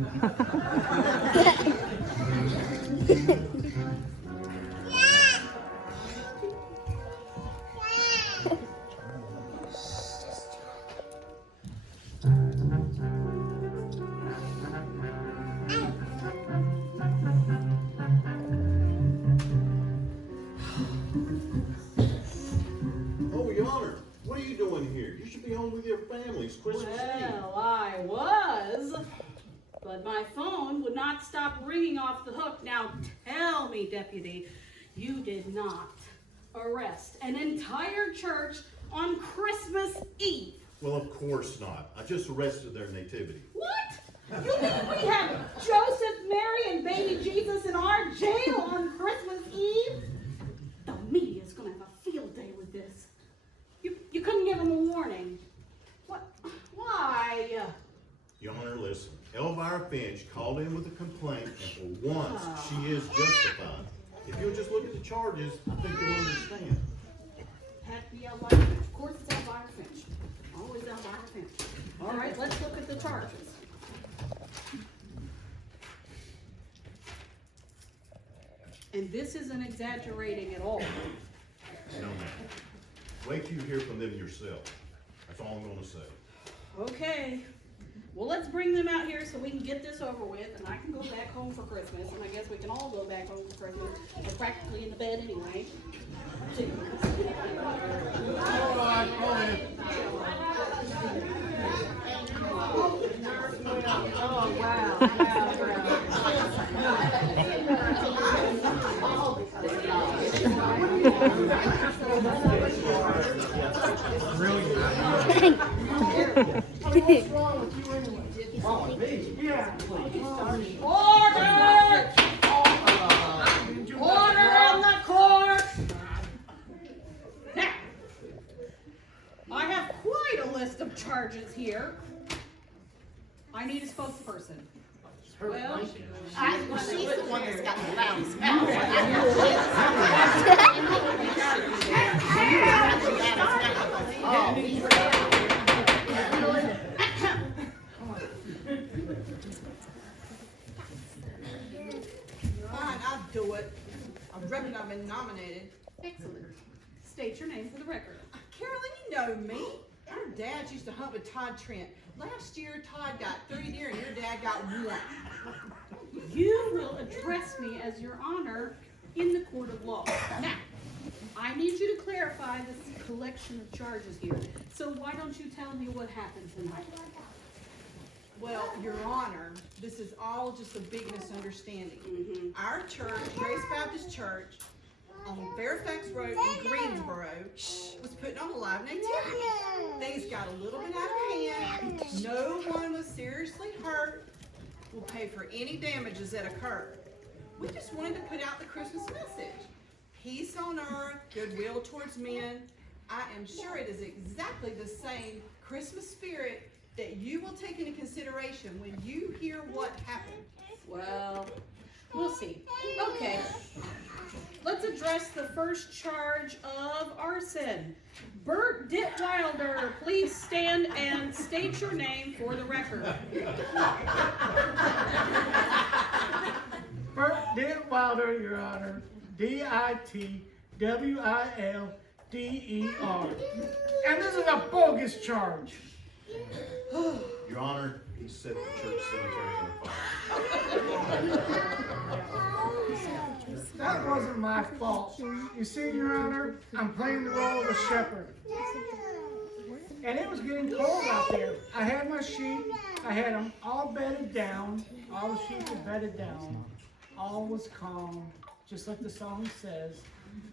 Oh, Your Honor, what are you doing here? You should be home with your family. It's Christmas Eve. Well, I was, but my phone would not stop ringing off the hook. Now tell me, Deputy, you did not arrest an entire church on Christmas Eve. Well, of course not. I just arrested their nativity. What? You mean we have Joseph, Mary, and baby Jesus in our jail on Christmas Eve? The media's gonna have a field day with this. You couldn't give them a warning. What? Why? Your Honor, listen. Elvira Finch called in with a complaint, and for once, she is justified. If you'll just look at the charges, I think you'll understand. Had to be Elvira Finch. Of course it's Elvira Finch. Always Elvira Finch. All right, let's look at the charges. And this isn't exaggerating at all. No, ma'am. Wait till you hear from them yourself. That's all I'm going to say. Okay. Well, let's bring them out here so we can get this over with, and I can go back home for Christmas, and I guess we can all go back home for Christmas. We're practically in the bed anyway. All right, go ahead. Oh, wow. Order! Order in the court! Now, I have quite a list of charges here. I need a spokesperson. Well, She's the one that's got the loudest mouth. Fine, I'll do it. I reckon I've been nominated. excellent. State your name for the record. Carolyn, you know me. Our dads used to hunt with Todd Trent. Last year, Todd got 3 deer and your dad got 1. You will address me as your honor in the court of law. Now, I need you to clarify this collection of charges here. So why don't you tell me what happened tonight? Well, Your Honor, this is all just a big misunderstanding. Our church, Grace Baptist Church, on Fairfax Road in Greensboro, was putting on a live nativity. Things got a little bit out of hand. No one was seriously hurt. We'll pay for any damages that occurred. We just wanted to put out the Christmas message. Peace on earth, goodwill towards men. I am sure it is exactly the same Christmas spirit that you will take into consideration when you hear what happened. Well, we'll see. Okay. Let's address the first charge of arson. Bert Dittwilder, please stand and state your name for the record. Bert Dittwilder, Your Honor. Dittwilder. And this is a bogus charge. Your Honor, he set the church cemetery on fire. That wasn't my fault. You see, Your Honor, I'm playing the role of a shepherd. And it was getting cold out there. I had my sheep, I had them all bedded down. All the sheep were bedded down. All was calm, just like the song says.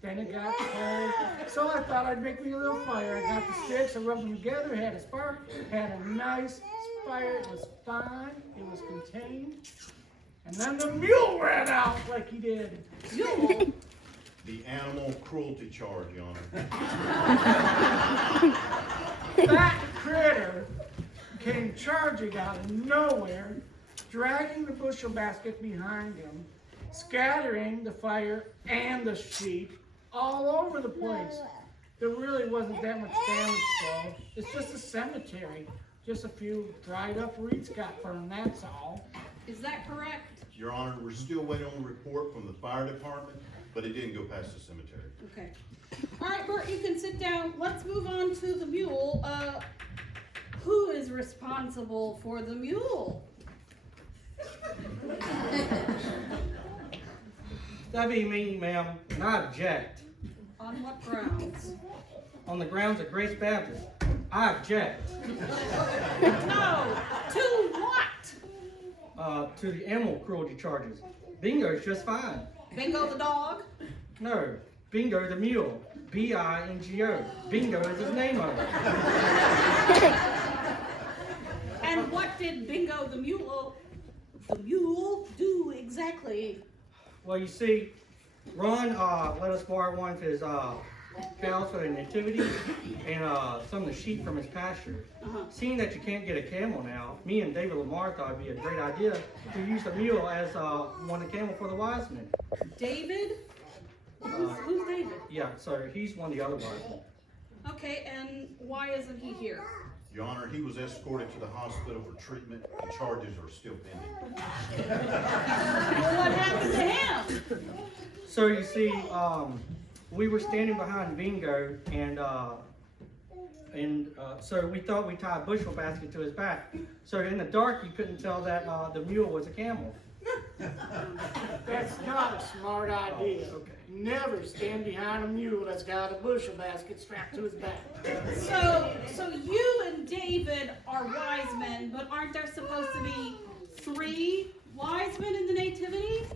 Then it got cold, so I thought I'd make me a little fire. I got the sticks, I rubbed them together, had a spark, had a nice fire. It was fine, it was contained. And then the mule ran out like he did. Mule? The animal cruelty charge, Your Honor. That critter came charging out of nowhere, dragging the bushel basket behind him, scattering the fire and the sheep all over the place. There really wasn't that much damage, though. It's just a cemetery. Just a few dried up reeds got burned, that's all. Is that correct? Your Honor, we're still waiting on the report from the fire department, but it didn't go past the cemetery. Okay. All right, Bert, you can sit down. Let's move on to the mule. Who is responsible for the mule? That'd be me, ma'am, and I object. On what grounds? On the grounds of Grace Baptist, I object. No, to what? To the animal cruelty charges. Bingo's just fine. Bingo the dog? No, Bingo the mule. B-I-N-G-O. Bingo is his name on it. And what did Bingo the mule do exactly? Well, you see, Ron let us borrow one of his cows for the Nativity and some of the sheep from his pasture. Seeing that you can't get a camel now, me and David Lamar thought it'd be a great idea to use the mule as one of the camel for the wise men. David? Who's David? Yeah, so he's one of the other wise men. Okay, and why isn't he here? Your Honor, he was escorted to the hospital for treatment. The charges are still pending. Well, what happened to him? So you see, we were standing behind Bingo, and so we thought we tied a bushel basket to his back. So in the dark, you couldn't tell that the mule was a camel. That's not a smart idea. Okay. Never stand behind a mule that's got a bushel basket strapped to his back. So you and David are wise men, but aren't there supposed to be 3 wise men in the Nativity?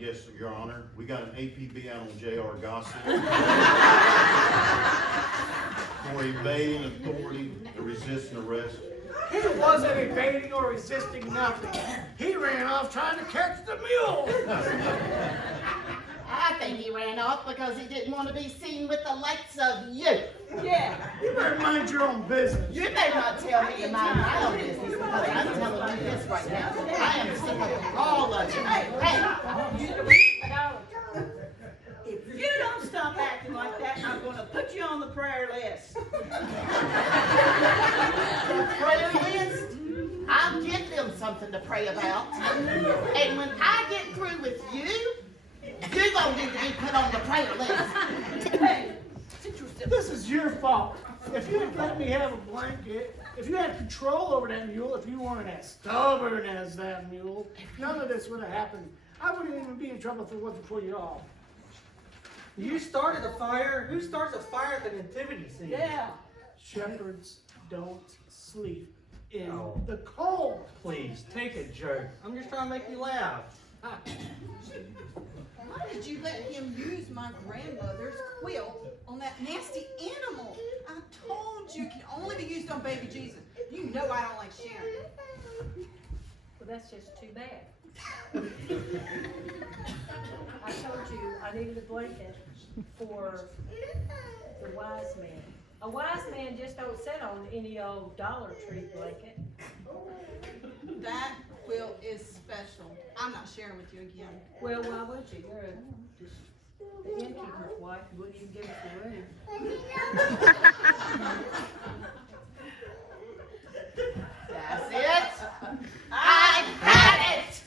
Yes, Your Honor. We got an APB out on J.R. Gossett for evading authority and resisting arrest. He wasn't evading or resisting nothing. He ran off trying to catch the mule. I think he ran off because he didn't want to be seen with the likes of you. Yeah. You better mind your own business. You better not tell me to mind my own business because I'm telling you this right now. I am sick of all of you. Hey, If you don't stop acting like that, I'm going to put you on the prayer list. the prayer list, I'll give them something to pray about. And when I get through with you, you're going to need to be put on the prayer list. Hey, This is your fault. If you had let me have a blanket, if you had control over that mule, if you weren't as stubborn as that mule, none of this would have happened. I wouldn't even be in trouble if it wasn't for you all. You started a fire? Who starts a fire at the nativity scene? yeah. Shepherds don't sleep in Oh. the cold. Please, take a joke. I'm just trying to make you laugh. Why did you let him use my grandmother's quilt on that nasty animal? I told you it can only be used on baby Jesus. You know I don't like sharing. Well, that's just too bad. I told you I needed a blanket for the wise man. A wise man just don't sit on any old Dollar Tree blanket. That quilt is special. I'm not sharing with you again. Well, why would you? You're just the innkeeper's wife. You wouldn't even give us the room. That's it. I had it.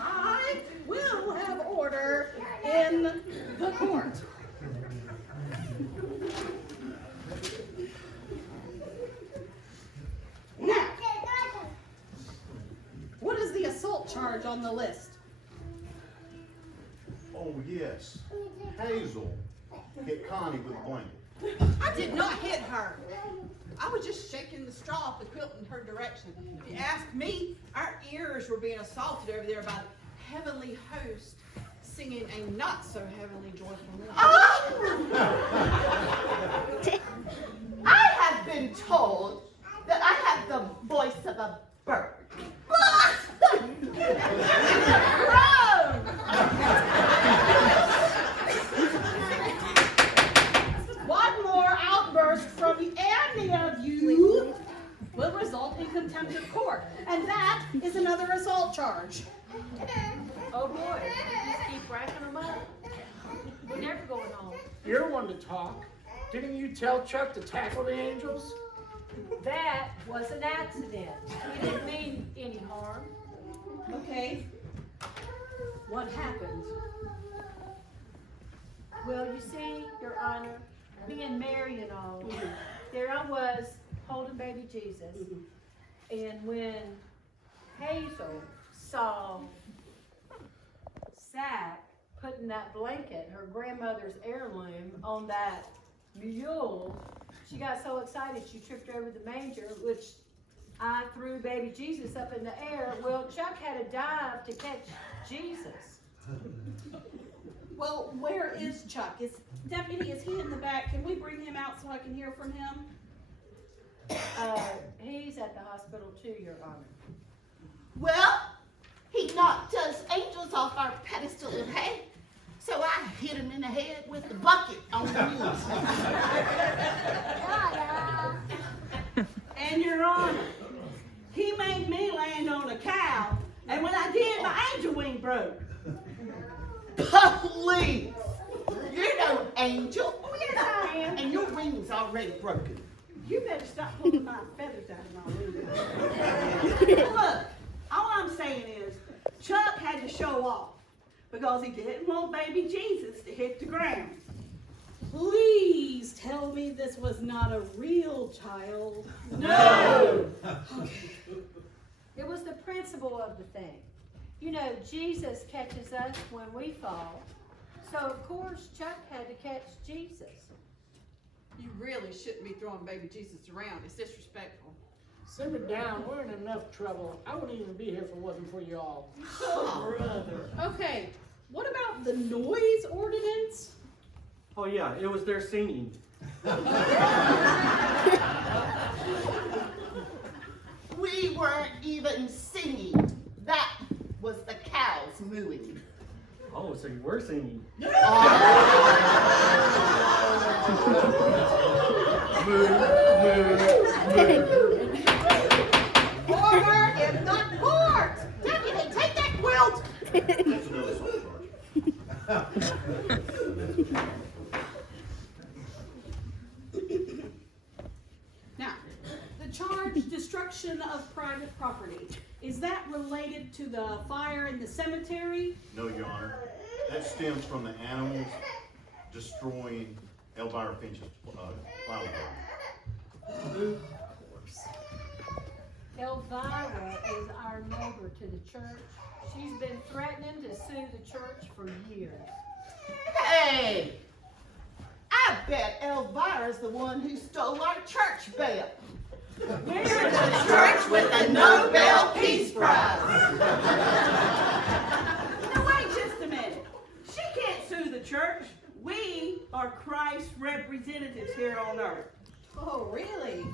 I will have order in the court. Now, what is the assault charge on the list? Oh, yes. Hazel hit Connie with a blanket. I did not hit her. I was just shaking the straw off the quilt in her direction. If you ask me, our ears were being assaulted over there by the heavenly host singing a not so heavenly joyful melody. I have been told that I have the voice of a bird. court. And that is another assault charge. Oh boy, you just keep racking them up. We're never going home. You're one to talk. Didn't you tell Chuck to tackle the angels? That was an accident. We didn't mean any harm. Okay. What happened? Well, you see, Your Honor, being Mary and all, there I was holding baby Jesus. And when Hazel saw Zach putting that blanket, her grandmother's heirloom, on that mule, she got so excited she tripped over the manger, which I threw baby Jesus up in the air. Well, Chuck had to dive to catch Jesus. Well, where is Chuck? Deputy, is he in the back? Can we bring him out so I can hear from him? He's at the hospital too, Your Honor. Well, he knocked us angels off our pedestal and head, so I hit him in the head with the bucket on the news. And Your Honor, he made me land on a cow, and when I did, my angel wing broke. Please! You're no angel. Oh, yes, I am. And your wing's already broken. You better stop pulling my feathers out of my window. Look, all I'm saying is, Chuck had to show off because he didn't want baby Jesus to hit the ground. Please tell me this was not a real child. No! It was the principle of the thing. You know, Jesus catches us when we fall. So, of course, Chuck had to catch Jesus. You really shouldn't be throwing baby Jesus around. It's disrespectful. Simmer down. We're in enough trouble. I wouldn't even be here if it wasn't for y'all. Oh, brother. Okay, what about the noise ordinance? Oh yeah, it was their singing. We weren't even singing. That was the cows mooing. Oh, so you were singing. Order in the court! Deputy, take that quilt! That's another assault charge. Now, the charge destruction of private property, is that related to the fire in the cemetery? No, Your Honor. That stems from the animals destroying Elvira Finch's flower garden. Elvira is our neighbor to the church. She's been threatening to sue the church for years. Hey! I bet Elvira's the one who stole our church bell. We're the church with the Nobel Peace Prize. Now wait just a minute. She can't sue the church. We are Christ's representatives here on earth. Oh, really?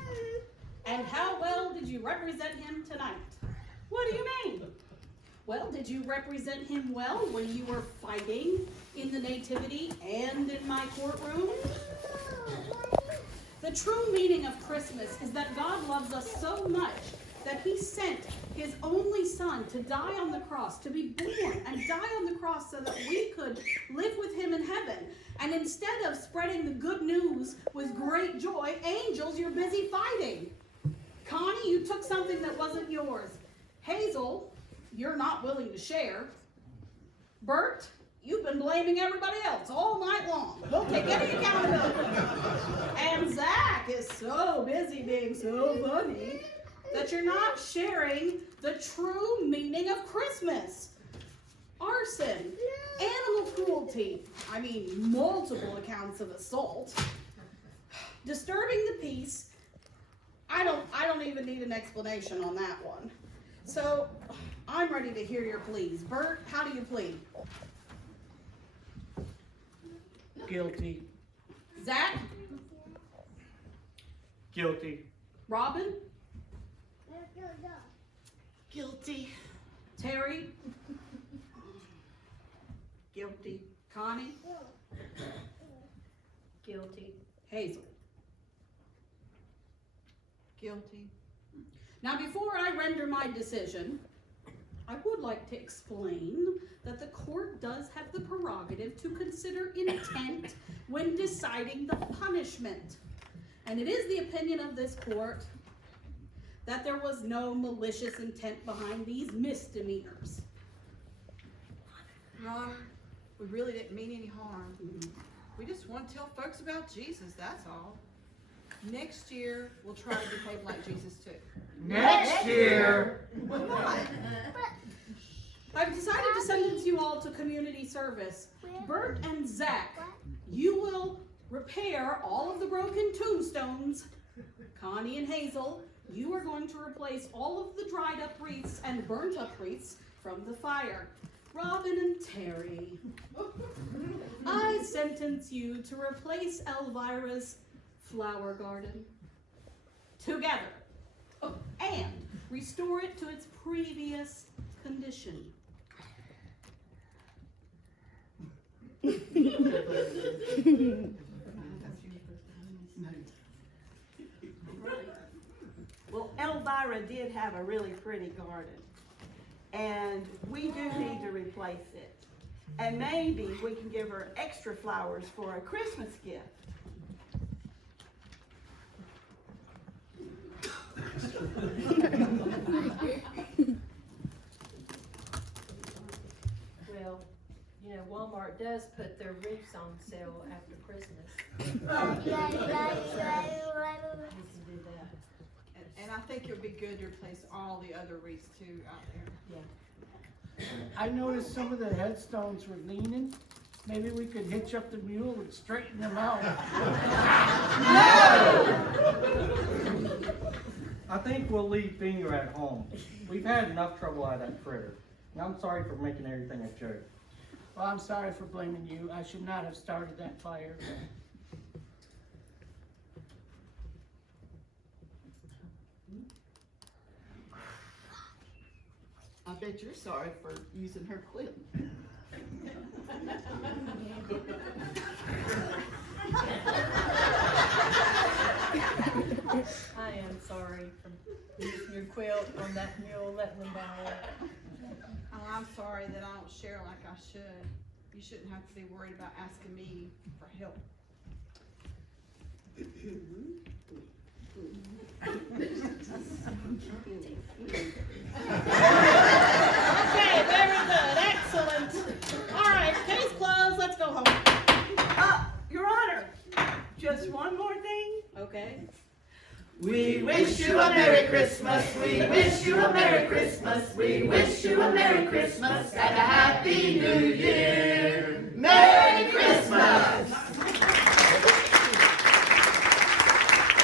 And how well did you represent him tonight? What do you mean? Well, did you represent him well when you were fighting in the Nativity and in my courtroom? The true meaning of Christmas is that God loves us so much that he sent his only son to die on the cross, to be born and die on the cross so that we could live with him in heaven. And instead of spreading the good news with great joy, angels, you're busy fighting. Connie, you took something that wasn't yours. Hazel, you're not willing to share. Bert, you've been blaming everybody else all night long. Don't take any accountability. And Zach is so busy being so funny that you're not sharing the true meaning of Christmas. Arson, animal cruelty, multiple accounts of assault, disturbing the peace. I don't even need an explanation on that one. So, I'm ready to hear your pleas. Bert, how do you plead? Guilty. Zach? Guilty. Robin? Guilty. Terry? Guilty. Connie? Guilty. Hazel? Guilty. Now, before I render my decision, I would like to explain that the court does have the prerogative to consider intent when deciding the punishment. And it is the opinion of this court that there was no malicious intent behind these misdemeanors. Your Honor, we really didn't mean any harm. We just want to tell folks about Jesus, that's all. Next year, we'll try to behave like Jesus too. Next year. I've decided to sentence you all to community service. Bert and Zach, you will repair all of the broken tombstones. Connie and Hazel, you are going to replace all of the dried up wreaths and burnt up wreaths from the fire. Robin and Terry, I sentence you to replace Elvira's flower garden together and restore it to its previous condition. Well, Elvira did have a really pretty garden, and we do need to replace it. And maybe we can give her extra flowers for a Christmas gift. Well, you know, Walmart does put their wreaths on sale after Christmas. We can do that. And I think it would be good to replace all the other wreaths too out there. I noticed some of the headstones were leaning. Maybe we could hitch up the mule and straighten them out. I think we'll leave Finger at home. We've had enough trouble out of that critter. And I'm sorry for making everything a joke. Well, I'm sorry for blaming you. I should not have started that fire. I bet you're sorry for using her quilt. I am sorry for using your quilt on that mule, letting them borrow it. Oh, I'm sorry that I don't share like I should. You shouldn't have to be worried about asking me for help. Okay, very good, excellent. All right, case closed, let's go home. Your Honor, just one more thing. Okay. We wish you a Merry Christmas, we wish you a Merry Christmas, we wish you a Merry Christmas and a Happy New Year.